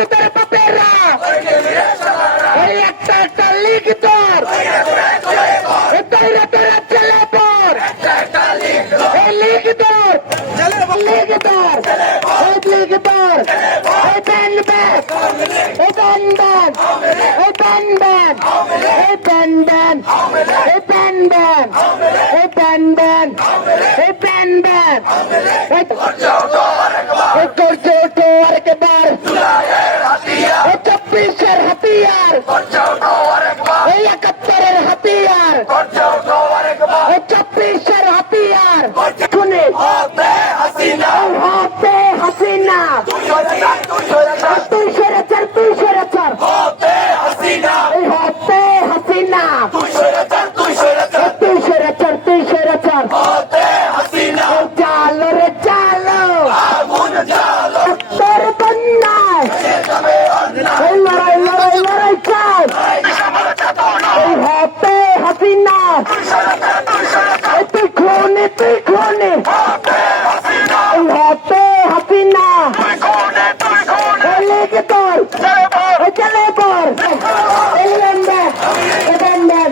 তোদের বাপেরা এই একটা লিগ তোর তোরা চলে পর এই লিগ তোর লিগ তোর এই লিগ তোর এই ব্যান ব্যান এই ব্যান ব্যান এই ব্যান ব্যান এই ব্যান ব্যান এই ব্যান ব্যান এই ব্যান ব্যান এই ব্যান ব্যান এই করছো তো আরেকবার এই 24-এর হাতিয়ার এই 71-এর হাতিয়ার এই 24-এর হাতিয়ার শুনে হাতে হাসিনা তুই সেরেচার এই হাতে হাসিনা তুই সেরেচার চালো রে চালো তোর বন্যায় এই লড়াই চাই এই হাতে হাসিনা তুই খুনে এই হাতে হাসিনা লেগে তোর চলে পর এই ব্যান্ডেড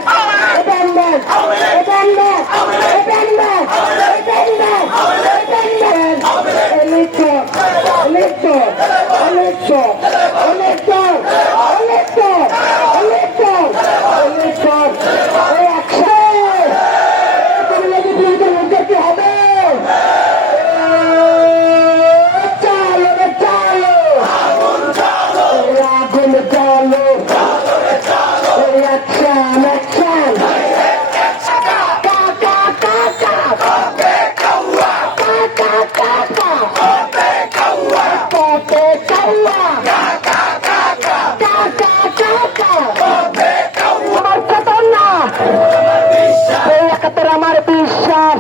আমার বিশ্বাস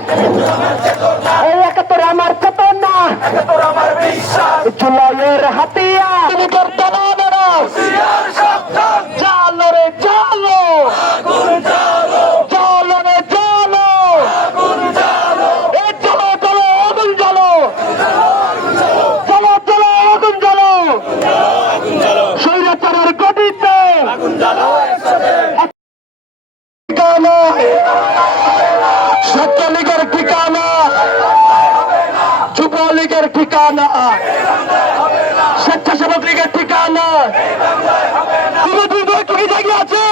এই 71 আমার চেতনা জুলাইয়ের হাতিয়ার জালো রে জালো জালো রে জালো এই চলো চলো আগুন জ্বালো চলো চলো আগুন জ্বালো স্বৈরাচারের গদিতে ছাত্রলীগের ঠিকানা যুবলীগের ঠিকানা স্বেচ্ছাসেবক লীগের ঠিকানা তুমি জায়গা আছে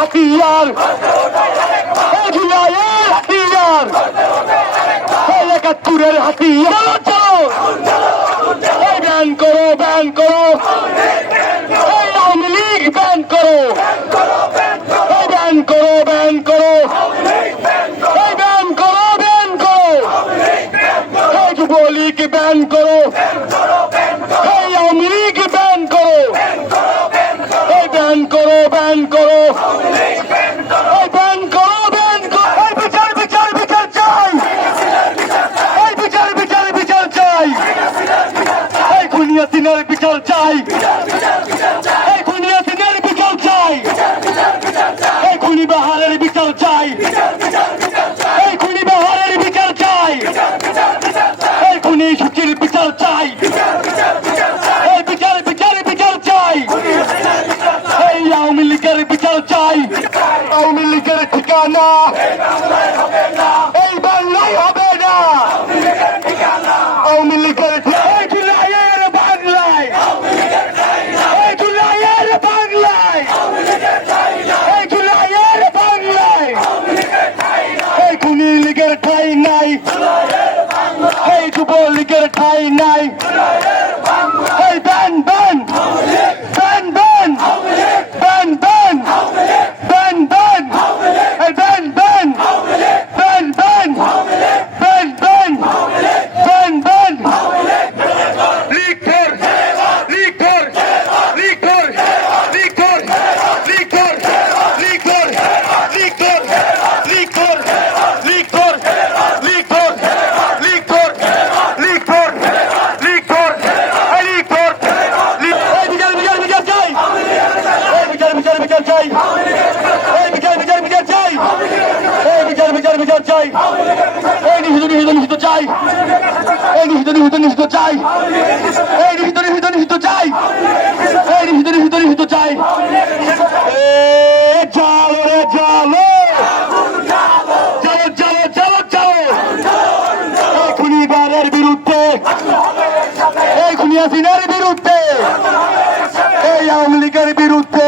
হাতিয়ার হাতিয়ার 71-এর হাতিয়ার ব্যান করো আওয়ামী লীগ ব্যান করো ব্যান করো যুবলীগ ব্যান করো আওয়ামী লীগ ব্যান করো ব্যান করো খুনিয়াতিনের বিচার চাই এই খুনিয়াতিনের বিচার চাই এই খুনি বাহারের বিচার চাই এই খুনি বাহারের বিচার চাই এই খুনি সূচির বিচার চাই এই বিচার চাই এই আওয়ামী লীগের বিচার চাই আওয়ামী লীগের ঠিকানা এই বাংলায় হবে না আওয়ামী লীগের ঠাই নাই এই যুবলীগের ঠাই নাই এই ban ban ban ban ban ban ban ban এই ban ban ban ban ban ban ban ban লিখর লিখর লিখর লিখর লিখর লিখর লিখর লিখর লিখর চাই, এই নিষিদ্ধ নিষিদ্ধ নিষিদ্ধ চাই, এই নিষিদ্ধ নিষিদ্ধ নিষিদ্ধ চাই, এই নিষিদ্ধ নিষিদ্ধ নিষিদ্ধ চাই, এই নিষিদ্ধ নিষিদ্ধ নিষিদ্ধ চাই। এ চলো রে চলো, চলো চলো চলো চলো, এই খুনিবারের বিরুদ্ধে, এই খুনি হাসিনার বিরুদ্ধে, এই আওয়ামী লীগের বিরুদ্ধে